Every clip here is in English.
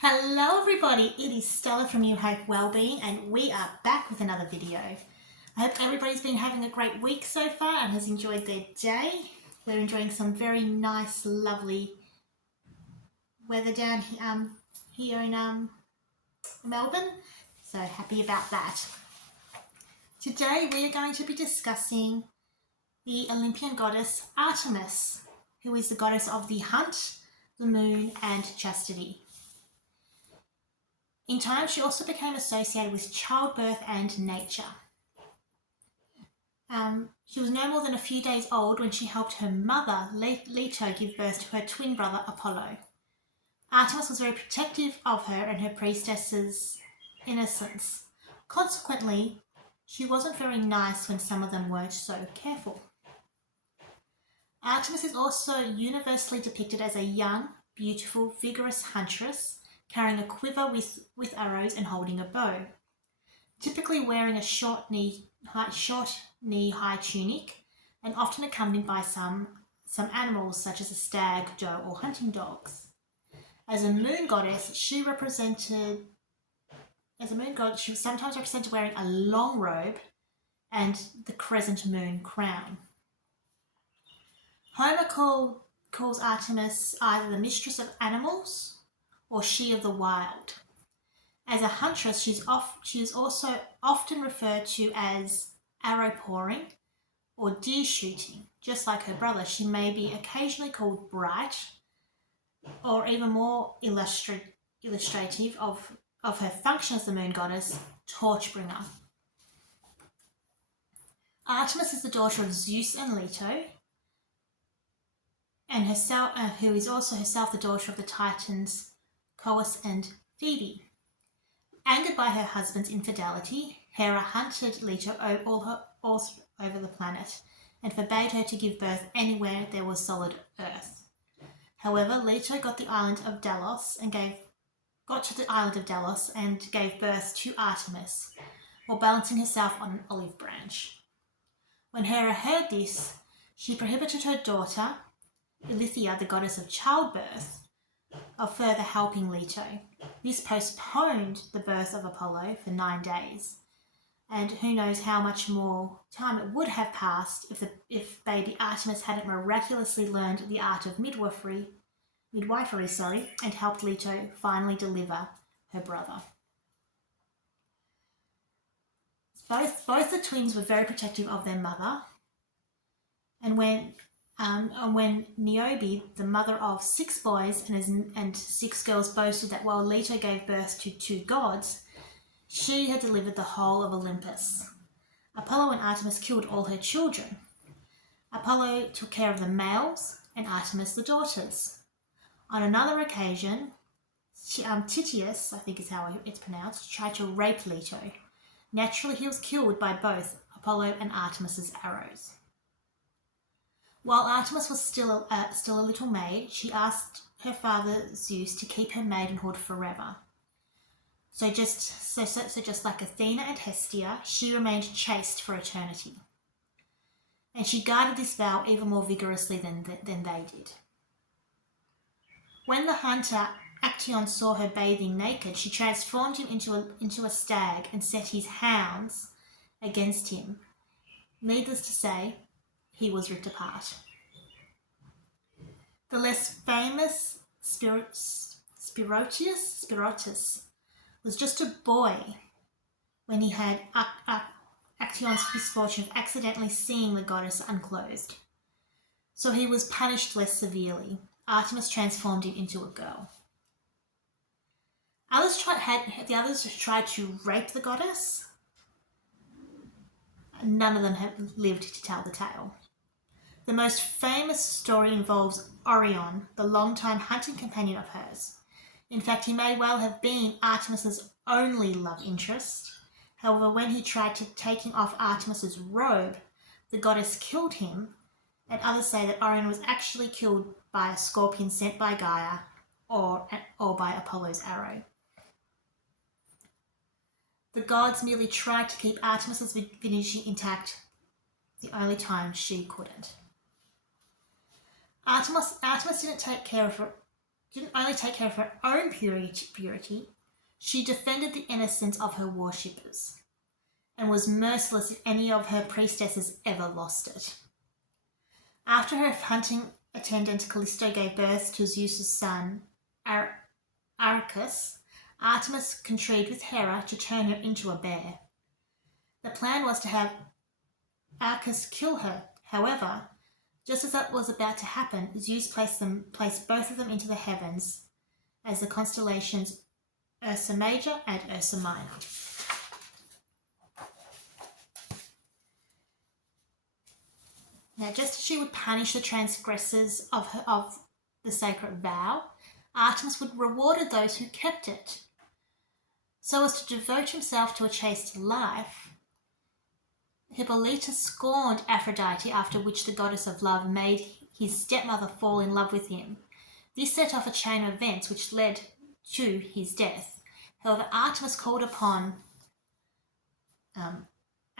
Hello everybody, it is Stella from New Hope Wellbeing and we are back with another video. I hope everybody's been having a great week so far and has enjoyed their day. We're enjoying some very nice, lovely weather down here in Melbourne, so happy about that. Today we are going to be discussing the Olympian goddess Artemis, who is the goddess of the hunt, the moon and chastity. In time, she also became associated with childbirth and nature. She was no more than a few days old when she helped her mother, Leto, give birth to her twin brother, Apollo. Artemis was very protective of her and her priestess's innocence. Consequently, she wasn't very nice when some of them weren't so careful. Artemis is also universally depicted as a young, beautiful, vigorous huntress, carrying a quiver with arrows and holding a bow, typically wearing a short knee-high tunic and often accompanied by some animals such as a stag, doe or hunting dogs. As a moon goddess, she was sometimes represented wearing a long robe and the crescent moon crown. Homer calls Artemis either the mistress of animals or she of the wild. As a huntress, she is also often referred to as arrow pouring or deer shooting. Just like her brother, she may be occasionally called bright, or even more illustrative of her function as the moon goddess, torchbringer. Artemis is the daughter of Zeus and Leto, and who is also herself the daughter of the Titans Coeus and Phoebe. Angered by her husband's infidelity, Hera hunted Leto all over the planet and forbade her to give birth anywhere there was solid earth. However, Leto got to the island of Delos and gave birth to Artemis, while balancing herself on an olive branch. When Hera heard this, she prohibited her daughter, Ilithyia, the goddess of childbirth, of further helping Leto. This postponed the birth of Apollo for 9 days, and who knows how much more time it would have passed if baby Artemis hadn't miraculously learned the art of midwifery, and helped Leto finally deliver her brother. Both the twins were very protective of their mother, and when Niobe, the mother of 6 boys and 6 girls, boasted that while Leto gave birth to 2 gods, she had delivered the whole of Olympus. Apollo and Artemis killed all her children. Apollo took care of the males and Artemis the daughters. On another occasion, Titius, I think is how it's pronounced, tried to rape Leto. Naturally, he was killed by both Apollo and Artemis's arrows. While Artemis was still a little maid, she asked her father Zeus to keep her maidenhood forever. So just like Athena and Hestia, she remained chaste for eternity. And she guarded this vow even more vigorously than they did. When the hunter Actaeon saw her bathing naked, she transformed him into a stag and set his hounds against him. Needless to say, he was ripped apart. The less famous Spirotus was just a boy when he had Actaeon's misfortune of accidentally seeing the goddess unclothed. So he was punished less severely. Artemis transformed him into a girl. The others tried to rape the goddess. None of them have lived to tell the tale. The most famous story involves Orion, the longtime hunting companion of hers. In fact, he may well have been Artemis's only love interest. However, when he tried to taking off Artemis's robe, the goddess killed him, and others say that Orion was actually killed by a scorpion sent by Gaia or by Apollo's arrow. The gods merely tried to keep Artemis's virginity intact, the only time she couldn't. Artemis didn't take care of her didn't only take care of her own purity, she defended the innocence of her worshippers and was merciless if any of her priestesses ever lost it. After her hunting attendant Callisto gave birth to Zeus's son Arcas, Artemis contrived with Hera to turn her into a bear. The plan was to have Arcas kill her. However, just as that was about to happen, Zeus placed both of them into the heavens as the constellations Ursa Major and Ursa Minor. Now, just as she would punish the transgressors of the sacred vow, Artemis would reward those who kept it. So as to devote himself to a chaste life, Hippolyta scorned Aphrodite, after which the goddess of love made his stepmother fall in love with him. This set off a chain of events which led to his death. However, Artemis called upon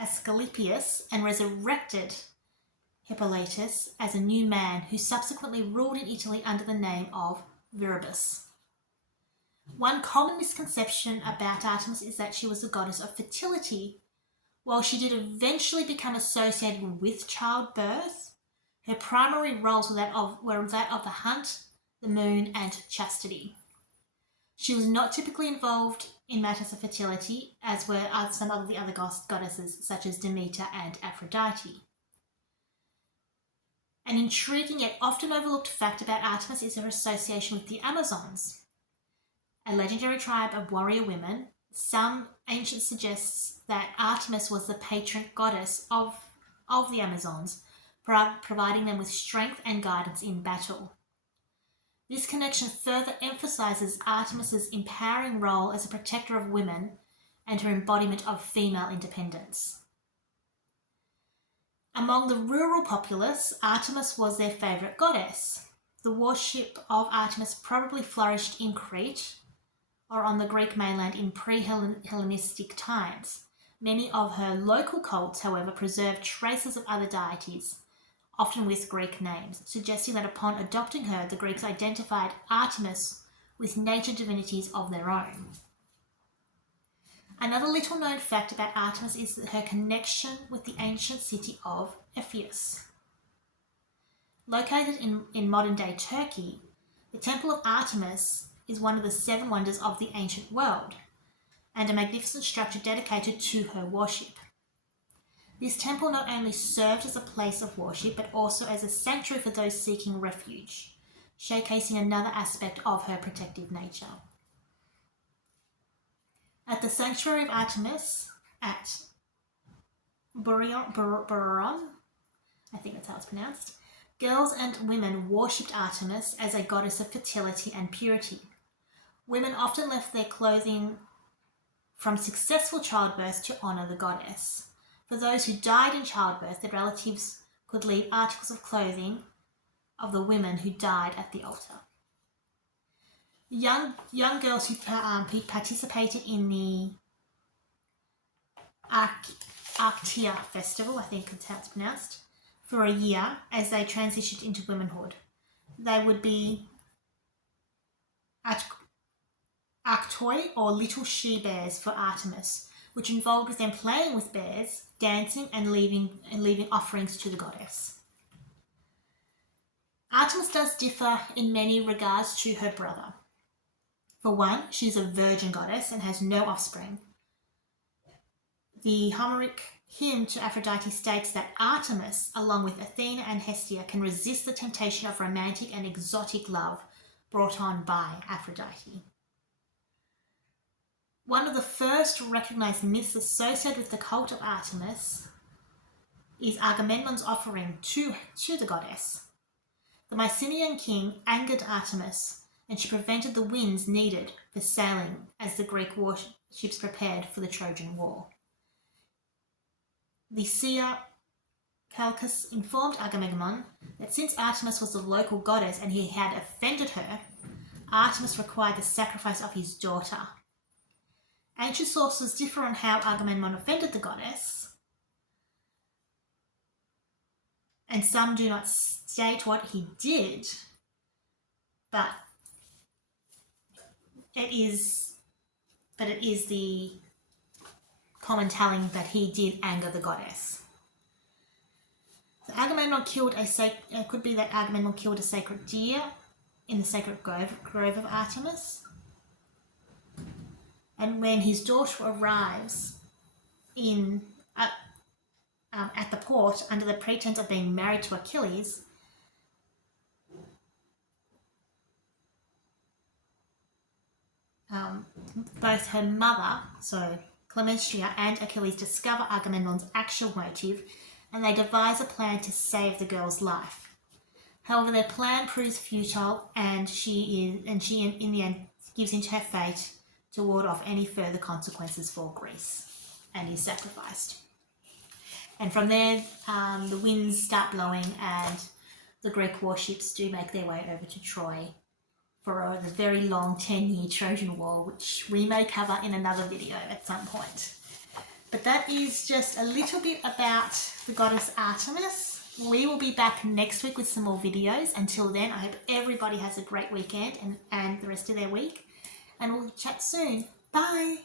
Asclepius and resurrected Hippolytus as a new man who subsequently ruled in Italy under the name of Viribus. One common misconception about Artemis is that she was a goddess of fertility. While she did eventually become associated with childbirth, her primary roles were that of the hunt, the moon, and chastity. She was not typically involved in matters of fertility, as were some of the other goddesses, such as Demeter and Aphrodite. An intriguing yet often overlooked fact about Artemis is her association with the Amazons, a legendary tribe of warrior women. Some ancients suggest that Artemis was the patron goddess of the Amazons, providing them with strength and guidance in battle. This connection further emphasizes Artemis's empowering role as a protector of women and her embodiment of female independence. Among the rural populace, Artemis was their favorite goddess. The worship of Artemis probably flourished in Crete or on the Greek mainland in pre-Hellenistic times. Many of her local cults, however, preserved traces of other deities, often with Greek names, suggesting that upon adopting her, the Greeks identified Artemis with nature divinities of their own. Another little-known fact about Artemis is her connection with the ancient city of Ephesus. Located in modern-day Turkey, the Temple of Artemis is one of the 7 wonders of the ancient world, and a magnificent structure dedicated to her worship. This temple not only served as a place of worship, but also as a sanctuary for those seeking refuge, showcasing another aspect of her protective nature. At the sanctuary of Artemis at Buron, I think that's how it's pronounced, girls and women worshipped Artemis as a goddess of fertility and purity. Women often left their clothing from successful childbirth to honour the goddess. For those who died in childbirth, their relatives could leave articles of clothing of the women who died at the altar. Young girls who participated in the Arctia festival, I think that's how it's pronounced, for a year as they transitioned into womanhood. They would be Arctoi, or little she-bears for Artemis, which involved with them playing with bears, dancing, and leaving offerings to the goddess. Artemis does differ in many regards to her brother. For one, she is a virgin goddess and has no offspring. The Homeric hymn to Aphrodite states that Artemis, along with Athena and Hestia, can resist the temptation of romantic and exotic love brought on by Aphrodite. One of the first recognized myths associated with the cult of Artemis is Agamemnon's offering to the goddess. The Mycenaean king angered Artemis, and she prevented the winds needed for sailing as the Greek warships prepared for the Trojan War. The seer Calchas informed Agamemnon that since Artemis was the local goddess and he had offended her, Artemis required the sacrifice of his daughter. Ancient sources differ on how Agamemnon offended the goddess, and some do not state what he did, but it is the common telling that he did anger the goddess. So Agamemnon killed it could be that Agamemnon killed a sacred deer in the sacred grove of Artemis. And when his daughter arrives at the port under the pretense of being married to Achilles, both her mother, so Clementia, and Achilles discover Agamemnon's actual motive, and they devise a plan to save the girl's life. However, their plan proves futile, and she in the end gives in to her fate to ward off any further consequences for Greece, and is sacrificed. And from there, the winds start blowing, and the Greek warships do make their way over to Troy for the very long 10-year Trojan War, which we may cover in another video at some point. But that is just a little bit about the goddess Artemis. We will be back next week with some more videos. Until then, I hope everybody has a great weekend and the rest of their week. And we'll chat soon. Bye!